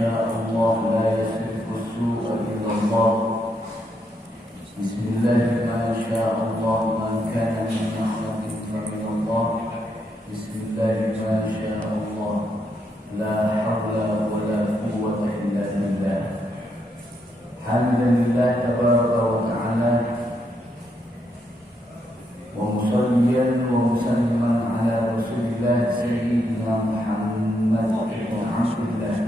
شاء الله لا يصرف السوء إلا الله. بسم الله ما شاء الله ما كان من نعمة فمن الله. بسم الله ما شاء الله لا حول ولا قوة إلا بالله. حمدا لله تبارك وتعالى ومصليا ومسلما على رسول الله سيدنا محمد بن عبد الله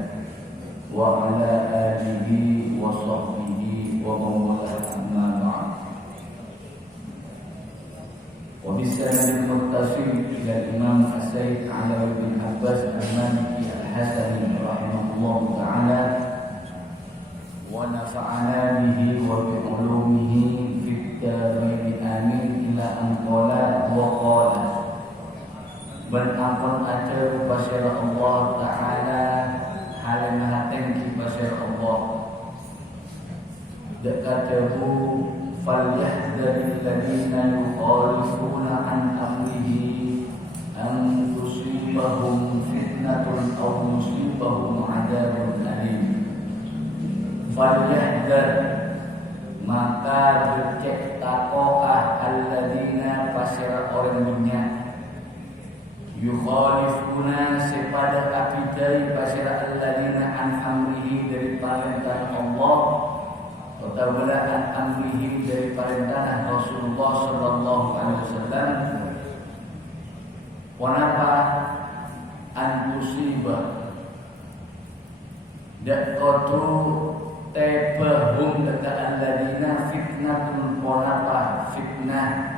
وعلى آله وصحبه ومن والاه أما بعد. وبالسند المتصل إلى الإمام السيد علي بن عباس المالكي الحسني رحمه الله تعالى ونفعنا به وبعلومه في الدارين آمين إلى أن قال وقال berampun aja kepada Allah Ta'ala halim hatin kepada Allah dekatahu falyahdharil ladina yukhalifuna an amrihi an tusibahum fitnatun aw musibahum adabun alim. Falyahdhar maka bercek takoah alladina pasir orang dunia yukhalifuna sepada akidai pasir alladina an amrihi dari perintah Allah atau an amrihi dari perintah Rasulullah sallallahu alaihi wasallam. Wanapa antusibah dakatu tebahum data alladina fitnatun wanapa fitnah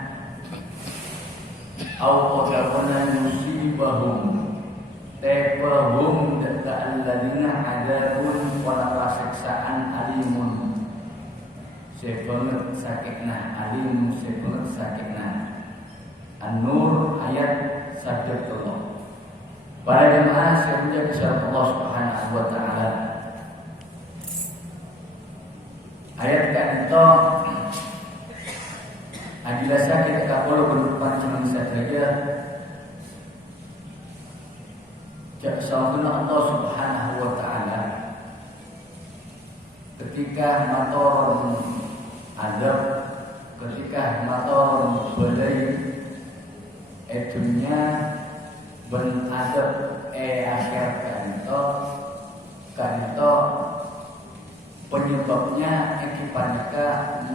au qadabana musibahum tebahum data alladina adabun wanapa siksaan alimun sebanget sakitna alim sebanget sakitna. An-Nur ayat 1. Para jemaah saya puja kepada Allah Subhanahu wa taala. Ayat itu adilasa kita kapal berupa cuma saja. Jazakallahu Allah Subhanahu wa taala ketika motor adab, ketika motor badai dunia ben adab akhir kanto penyebabnya akibatnya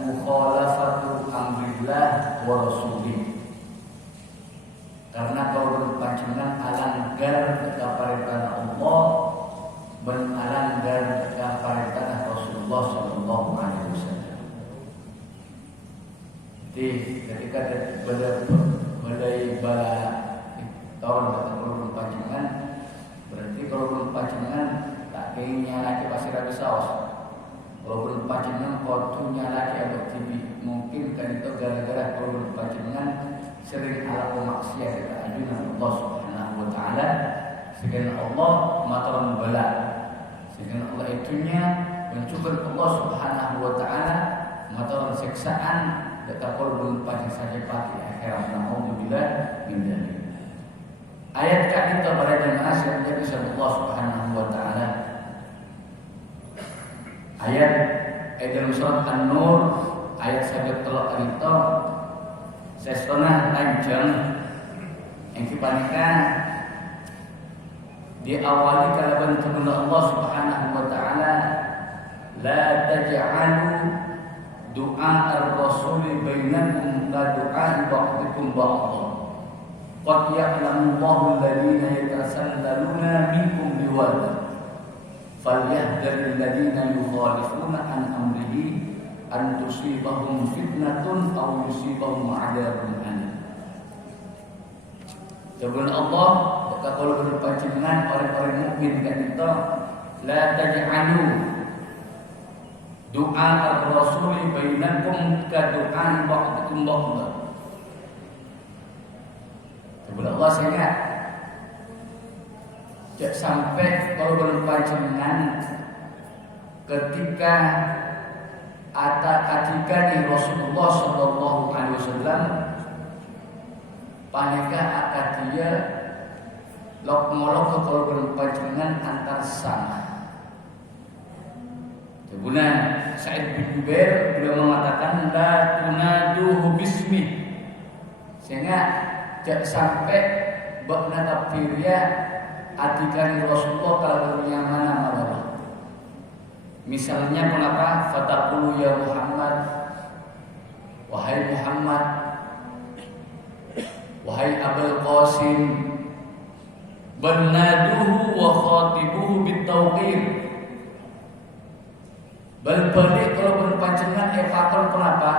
mukhalafatu amrillah wa rasulih. Karena kalau panjenengan alanggar kepada Allah ben alanggar kepada Rasulullah sallallahu alaihi wasallam. Jadi ketika badai bala tahun kalau panjenengan berarti kalau panjenengan tak kayaknya lagi pasir habis saus. Kalau belum panjenengan kotunya lagi atau TV mungkin kan itu gara-gara kalau belum panjenengan sering ala maksiat kepada ajunan Allah Subhanahu wa taala sehingga Allah mataran bala sehingga Allah itunya mencukup Allah Subhanahu wa taala mataran siksaan dekat kalau belum panjenengan saja pakai akhirat naudzubillah min dzalik. Ayat kita pada jemaah yang menjadi Allah Subhanahu wa taala. Ayat dalam surat An-Nur ayat 1 itu sesona lanjang yang kipanika diawali kalaban kepada Allah Subhanahu wa taala la taj'alu du'a ar-rasul bainakum ka du'a ba'dikum ba'dha qad ya'lamu Allahu alladhina yatasallaluna minkum liwada falyahdharil ladina yukhalifuna an amrihi an tusibahum fitnatun aw yusibahum adabun alim. Firman Allah kalau berpanjangan orang-orang mukmin kan itu la taj'alu du'a ar-rasul bainakum ka du'a ba'dikum ba'dha. Firman Allah sangat sampai kalau berpanjangan ketika ketika Rasulullah sallallahu alaihi wasallam panika akadia lok molok kalau berpanjangan antar sama Guna Sa'id bin Jubair beliau mengatakan la tunaduhu bismi, sehingga jangan sampai bakna takfirnya atikani Rasulullah kalau yang mana malah. Misalnya kenapa fataqulu ya Muhammad, wahai Muhammad, wahai Abul Qasim, bal naduhu wa khatibuhu bitawqir. Bal balik kalau berpanjangan evator kenapa?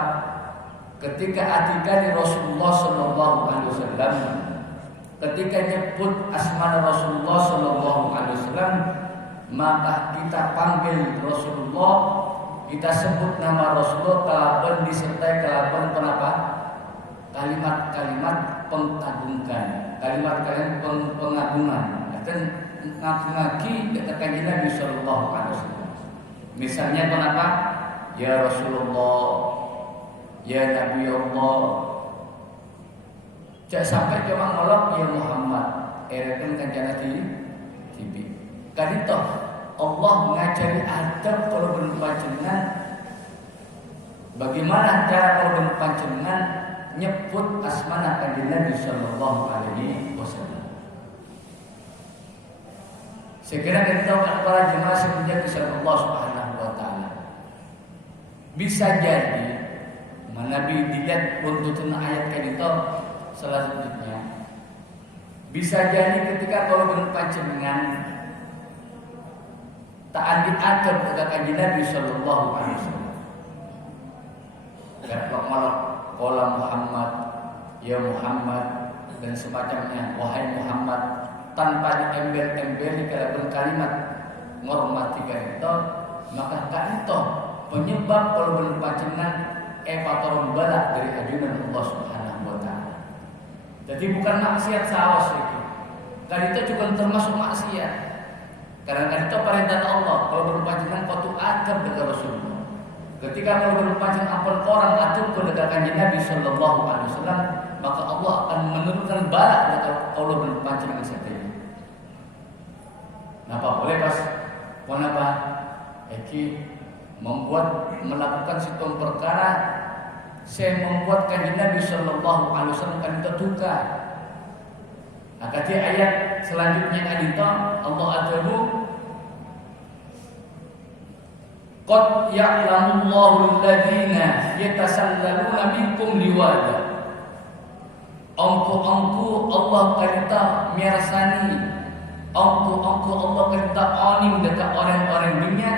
Ketika atikani Rasulullah sallallahu alaihi wasallam, ketika nyebut asma Rasulullah sallallahu alaihi wasallam, maka kita panggil Rasulullah, kita sebut nama Rasulullah kalaupun disertai kalaupun kenapa? Kalimat-kalimat pengagungkan, kalimat-kalimat pengagungan. Dan ngaji dekat kanjeng Nabi sallallahu alaihi wasallam. Misalnya kenapa? Ya Rasulullah, ya Nabi Allah. Jangan sampai cuma ngolok ya Muhammad. Erekan kanjeng Nabi tibi. Kadito Allah ngajari adab kalau berpanjenengan. Bagaimana cara kalau berpanjenengan nyebut asmana kanjeng Nabi sallallahu alaihi wasallam. Sekira kita para jemaah semenjak kisah Allah Subhanahu wa taala. Bisa jadi Nabi dilihat untuk ayat itu selanjutnya. Bisa jadi ketika kalau berpanjenengan tak diadab kepada kanjeng Nabi sallallahu alaihi wasallam. Kalau malah qala Muhammad, ya Muhammad dan semacamnya, wahai Muhammad, tanpa diembel-embeli kalaupun kalimat menghormati itu, maka itu penyebab kalau berpanjenengan evatorun balak dari ajunan Allah Subhanahu wa taala. Jadi bukan maksiat sawas itu. Kan itu juga termasuk maksiat. Karena kan itu perintah Allah kalau berpanjenengan qatu adab dekat Rasulullah. Ketika kalau berpanjenengan ampun orang adab ke dekat kanjeng Nabi sallallahu alaihi wasallam, maka Allah akan menurunkan balak dekat Allah berpanjenengan saja. Napa boleh pas kenapa? Melakukan situ perkara saya membuat kanjeng Nabi sallallahu alaihi wasallam kan terduka. Maka di ayat selanjutnya kan itu Allah ajabu qad ya'lamullahu alladziina yatasallaluna minkum liwada. Angku Allah kata mirsani, angku Allah kata oning dekat orang-orang dunia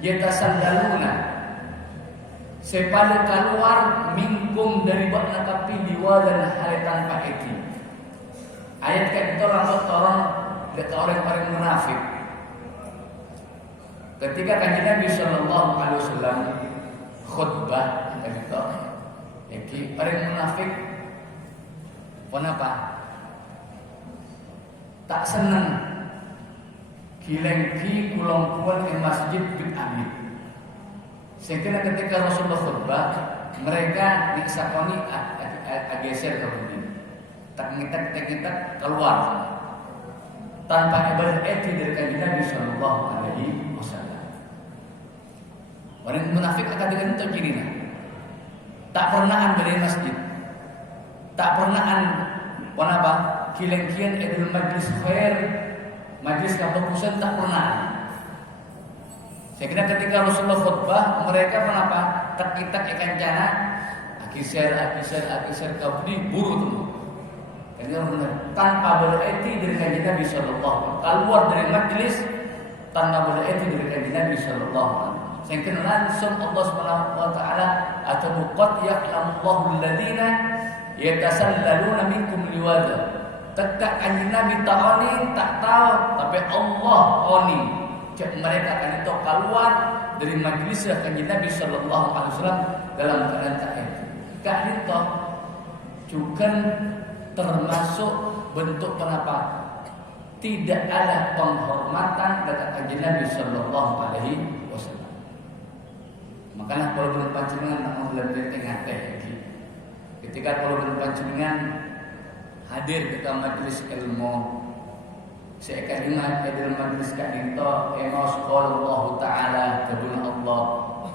yatasallaluna sepale keluar minkum dari bakna tapi liwada hal tanpa eki. Ayat kan itu orang dekat orang-orang munafik. Ketika kanjeng Nabi sallallahu alaihi wasallam khutbah gitu, orang munafik kenapa? Tak senang kilengki kulongkuan di masjid bin Abi. Sehingga ketika Rasulullah khutbah, mereka disakoni geser ke begini, tak ngitak keluar tanpa ibadah eti dari kanjeng Nabi sallallahu alaihi wasallam. Orang munafik akan dengan itu jirina. Tak pernah dari masjid. Tak pernah apa? Kileng-kileng edul majlis khair, majlis kebagusan tak pernah. Saya kira ketika Rasulullah khutbah, mereka kenapa? Tak ekancana, akisar kabudi buru tu. Jadi benar. Tanpa bereti dari kanjeng Nabi sallallahu alaihi wasallam. Keluar dari majlis tanpa bereti dari kanjeng Nabi sallallahu alaihi wasallam. Sehingga langsung Allah Subhanahu wa taala atau qad ya'lamullahu alladziina yatasallaluna minkum liwada. Tekak kanjeng Nabi ta'oni tak tahu, tapi Allah oni. Cek mereka akan itu keluar dari majlis kanjeng Nabi sallallahu alaihi wasallam dalam keadaan tak itu. Kak itu juga termasuk bentuk kenapa tidak ada penghormatan dekat kanjeng Nabi sallallahu alaihi wasallam. Makanya kalau berpanjenengan nak lebih tengah teh. Ketika kalau berpanjenengan hadir ke majelis ilmu, Sekalima dalam majlis kadinto emos qala Allah taala kabun Allah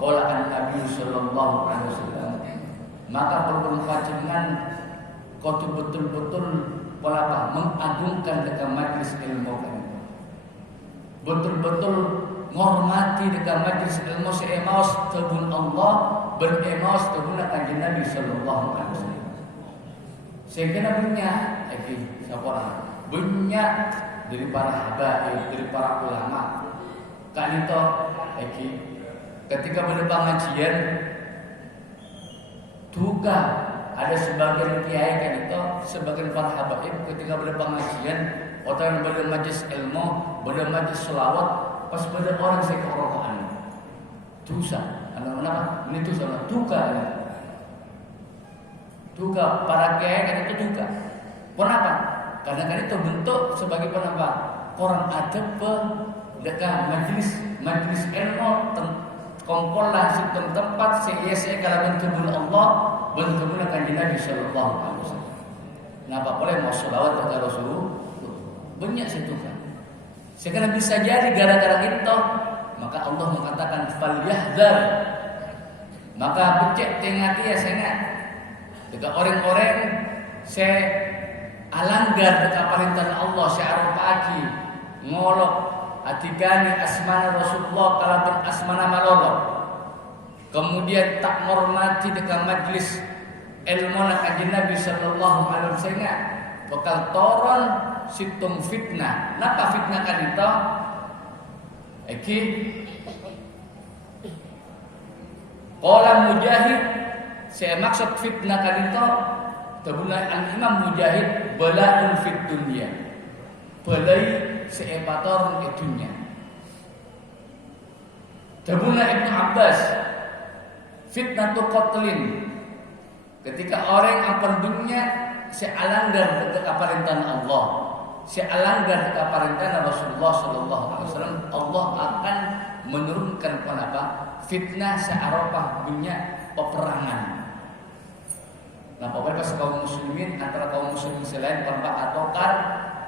qala an-nabi sallallahu alaihi wasallam. Maka perlu panjenengan kudu betul-betul pola mengagungkan dekat majlis ilmu kan. Betul-betul menghormati dekat majlis ilmu seemos kabun Allah beremos kabun kanjeng Nabi sallallahu alaihi wasallam. Sehingga punya siapa punya dari para habaib, dari para ulama. Kan itu ketika pada pengajian juga ada sebagian kiai kan itu, sebagian para habaib ketika pada pengajian atau yang pada majlis ilmu, pada majlis selawat, pas pada orang sekorokan dosa, anak-anak ini dosa, duga para kiai kan itu duga. Kenapa? Karena kan itu bentuk sebagai penapa? Orang adab dekat majlis ilmu kompol langsung tempat saya kalau bentukun Allah bentukun kanjeng Nabi sallallahu alaihi wasallam. Napa boleh mau selawat kepada Rasulullah? Banyak situ kan. Sekarang bisa jadi gara-gara itu maka Allah mengatakan falyahdzar. Maka becek tengati ya sengat. Dekat orang-orang saya alanggar dekat perintah Allah searah pagi ngolok atikani asmana Rasulullah kalaupun asmana malolo. Kemudian tak menghormati dekat majlis ilmu kanjeng Nabi sallallahu alaihi wasallam. Bakal toron situng fitnah. Napa fitnah kan itu? Qala Mujahid, saya maksud fitnah kan itu Tabunai al-Imam Mujahid bala'un fid dunya. Balai seepator di dunia. Tabunai Ibnu Abbas fitnatu qatlin. Ketika orang akan dunia sealanggar dekat perintah Allah, sealanggar dekat perintah Rasulullah sallallahu alaihi wasallam, Allah akan menurunkan apa? Fitnah searafah dunia peperangan. Nah, pokoknya pas kaum muslimin antara kaum muslimin selain perempat atokar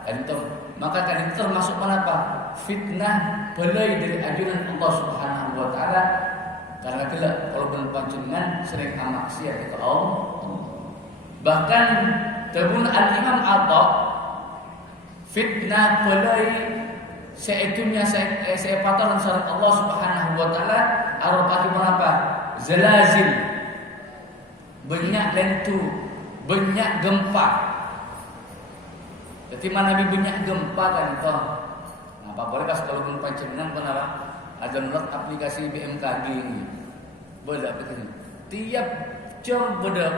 dan itu maka kan itu termasuk apa? Fitnah belai dari ajaran Allah Subhanahu wa taala karena kelak kalau panjenengan sering maksiat ke Allah. Bahkan tabun al-Imam Atha fitnah belai seitunya saya pataran syarat Allah Subhanahu wa taala arupati apa? Zalazil banyak lentu, banyak gempa. Jadi mana Nabi banyak gempa kan itu. Nah, apa boleh pas kalau gempa jenengan kenapa? Ada download aplikasi BMKG ini. Boleh aplikasi. Tiap jam beda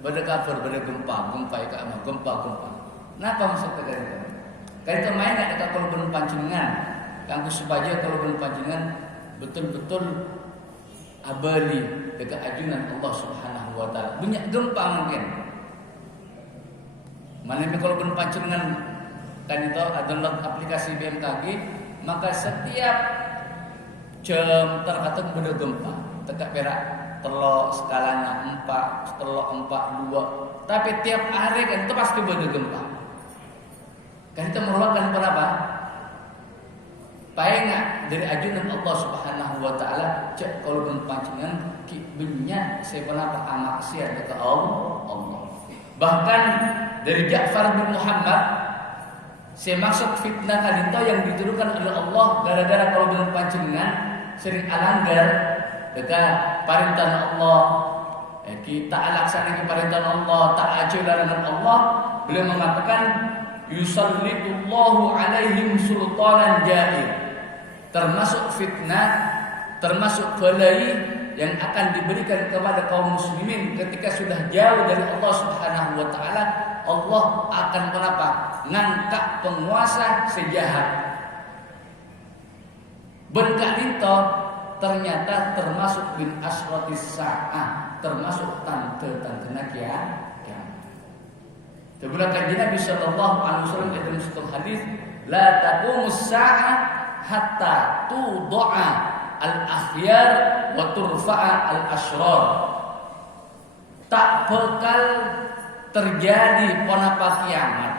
kabar, beda gempa itu ama gempa. Napa maksud kalian? Kan itu main ada kalau gempa jenengan. Kanggo supaya kalau gempa jenengan betul-betul abali dekat ajunan Allah Subhanahu wa taala. Banyak gempa mungkin. Mana kalau gempa jenengan kan itu download aplikasi BMKG, maka setiap jam tercatat beda gempa. Tegak perak telok skalanya 4, telok 4, 2. Tapi tiap hari kan itu pasti beda gempa. Kan itu merupakan apa? Paenga dari ajunan Allah Subhanahu wa taala cek kalau panjenengan banyak saya pernah maksiat kepada Allah. Bahkan dari Ja'far bin Muhammad saya maksud fitnah kadito yang diturunkan oleh Allah gara-gara kalau panjenengan sering alanggar dekat perintah Allah. Kita laksanakan perintah Allah, tak aja larangan Allah. Beliau mengatakan yusallitullahu alaihim sultanan jair. Termasuk fitnah, termasuk balai yang akan diberikan kepada kaum muslimin ketika sudah jauh dari Allah Subhanahu wa taala. Allah akan menapa? Ngangkat penguasa sejahat. Berkat itu ternyata termasuk bin asratis sa'ah, termasuk tanda-tanda kiamat. Sebelum Nabi sallallahu alaihi wasallam dalam satu hadis, la taqumus sa'ah hatta tudu'a al-akhyar wa turfa'a al-ashrar. Tak bakal terjadi ponapa kiamat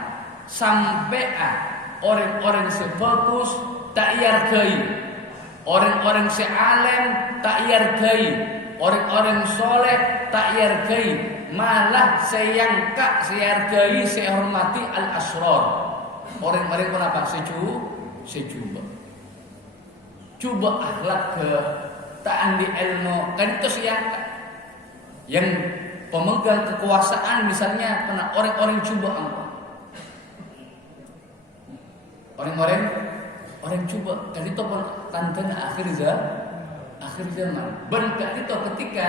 sampai orang-orang sebagus tak yargai, orang-orang sealim tak yargai, orang-orang soleh tak yargai, malah sayangka, sayargai, sehormati al-asrar. Orang-orang kenapa? Secuba. Cuba akhlak ke tak andi ilmu, kan itu sayangka. Yang pemegang kekuasaan misalnya pernah orang-orang cuba apa? Orang cuba kan itu pun tandanya akhir zaman. Berkat itu ketika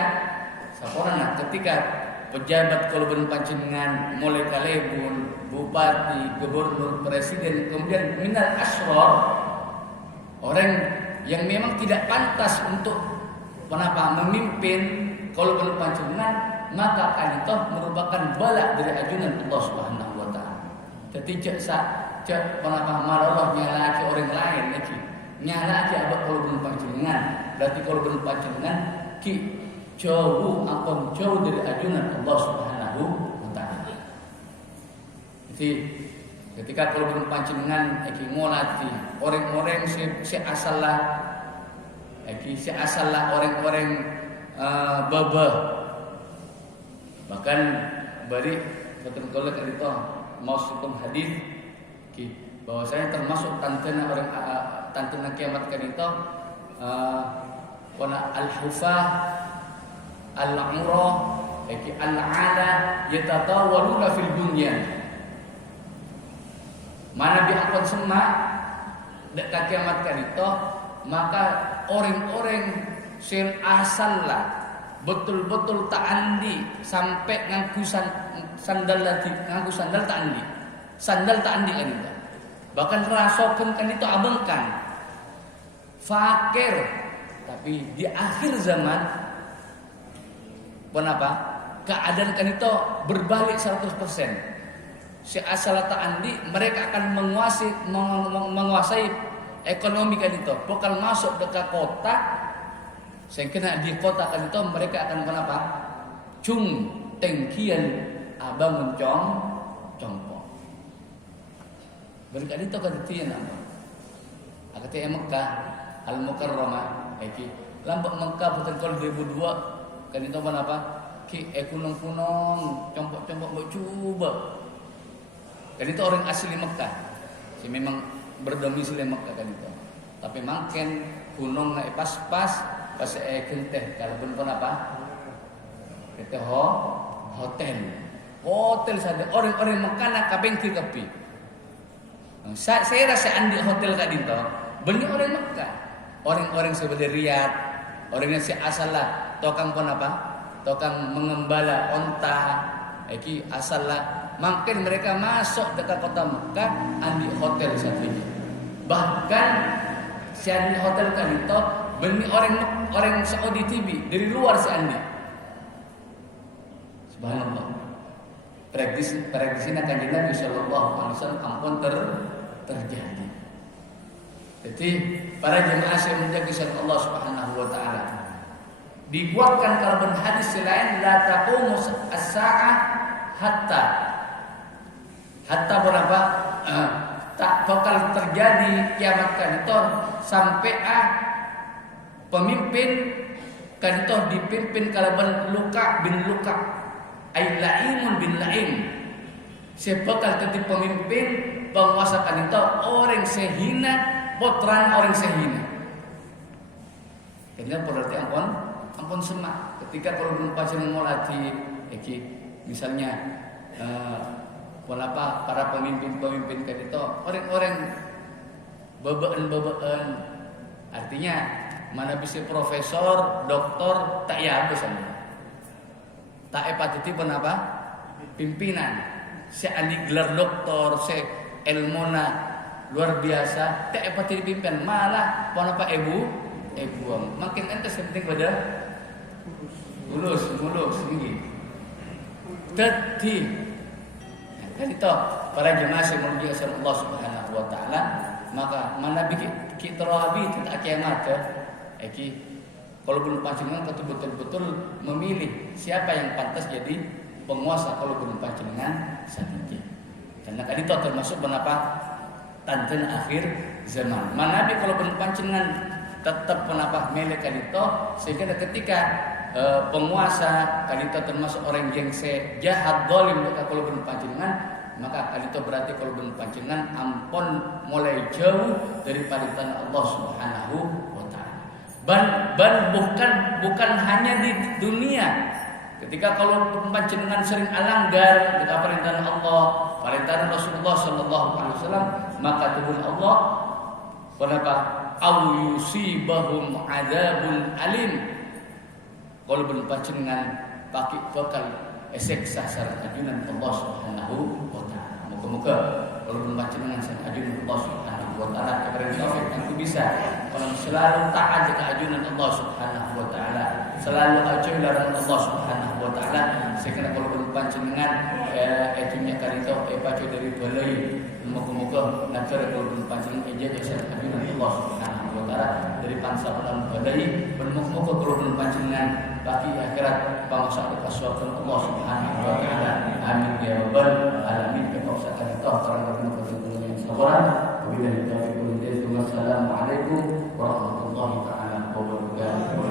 pejabat kalau panjenengan mulai kalebun, bupati, gubernur, presiden, kemudian minal asrar, orang yang memang tidak pantas untuk memimpin kalau panjenengan, maka kan itu merupakan bala dari ajunan Allah Subhanahu wa taala. Jadi cek marah nyala orang lain lagi. Nyala abad kalau panjenengan. Berarti kalau panjenengan ki jauh dari ajunan Allah Subhanahu wa taala. Jadi ketika kalau panjenengan lagi ngolati orang-orang si asallah orang-orang babah, bahkan bari betul-betul itu mau situng hadis bahwasanya termasuk tantena kiamat kan itu wana al-hufah al-umrah al-ala yatatawaluna fil bunyan. Mana biakon semak dekat kiamat kan itu, maka orang-orang sel asal lah betul-betul tak andi sampai ngangku sandal tak andi. Sandal tak andi kan itu. Bahkan rasokan kan itu abengkan. Fakir. Tapi di akhir zaman kenapa? Keadaan kan itu berbalik 100%. Si asal tak andi, mereka akan menguasai ekonomi kan itu. Bukan masuk dekat kota. Sehingga di kota kan itu mereka akan kenapa? Cung tengkian abang mencong-congpong. Berkat itu kan tiyan apa? Akati Mekah Al-Mukarramah iki. Lambak Mekah betul kalau 2002 kan itu apa? Ki kunung-kunung, compok-compok mau coba. Kan itu orang asli Mekah. Si memang berdomisili Mekah kan itu. Tapi makin gunung naik pas kenteh kalau pun apa? Itu hotel saja orang-orang Mekah nak kabeng kapi. Saya rasa andi hotel kat itu banyak orang Mekah, orang-orang seperti Riyadh, orang yang asal lah tokang pun apa? Tokang mengembala onta, iki asal lah. Makin mereka masuk dekat kota Mekah andi hotel saja. Bahkan si andi hotel kan itu banyak orang Saudi TV dari luar si andi. Subhanallah. Prediksi Kanjeng Nabi sallallahu alaihi wasallam ampun terjadi. Jadi para jemaah yang menjaga Allah Subhanahu wa taala dibuatkan kalau hadis lain la taqumu as-sa'ah hatta berapa tak bakal terjadi kiamat kan itu sampai pemimpin kan itu dipimpin kalau Luka bin Luka ay la'imun bin la'im. Sebakal ketika pemimpin penguasa kan itu orang sehina, potran orang sehina. Ini berarti ampun semak. Ketika kalau belum pancen ngolati misalnya para pemimpin kan itu orang-orang bebaan. Artinya mana bisa profesor, doktor tak ya besan. Tak hepatiti pun apa? Pimpinan. Si andi gelar doktor, si ilmona luar biasa. Tak hepatiti pimpinan malah pun apa ibu. Makin ente penting pada mulus ini. Tadi kan itu para jemaah yang menuju Allah Subhanahu wa taala, maka mana kita rabi tak kiamat kalau belum panjenengan betul-betul memilih siapa yang pantas jadi penguasa kalau belum panjenengan saja. Karena kan itu termasuk tanten akhir zaman. Manabi kalau panjenengan tetap penapa melek kalito sehingga ketika penguasa kalito termasuk orang yang jahat zalim kalau panjenengan, maka kalito berarti kalau panjenengan ampun mulai jauh daripada tanah Allah Subhanahu wa taala. Dan bukan hanya di dunia. Ketika kalau panjenengan sering alanggar dengan perintah Allah, perintah Rasulullah sallallahu alaihi wasallam, maka tubuh Allah kenapa au yusibahum adzabun alim. Kalau panjenengan pakai bakal siksa syarat ajunan Allah Subhanahu wa taala. Moga-moga kalau panjenengan syarat ajunan Allah Subhanahu wa taala kepada taufik itu bisa kalau selalu taat kepada ajunan Allah Subhanahu wa taala, selalu acuh larangan Allah Subhanahu wa taala, sehingga kalau panjenengan etunya karito pacu dari balai, moga-moga negara kalau panjenengan eja syarat ajunan Allah Subhanahu wa taala dari pansa ulang balai, moga-moga kalau panjenengan bagi akhirat bangsa kasuatan Allah Subhanahu wa taala. Amin ya rabbal alamin. Kekuasaan kita karena berkat yang sabar. Wabillahi taufiq wal hidayah. Wassalamualaikum warahmatullahi taala wabarakatuh.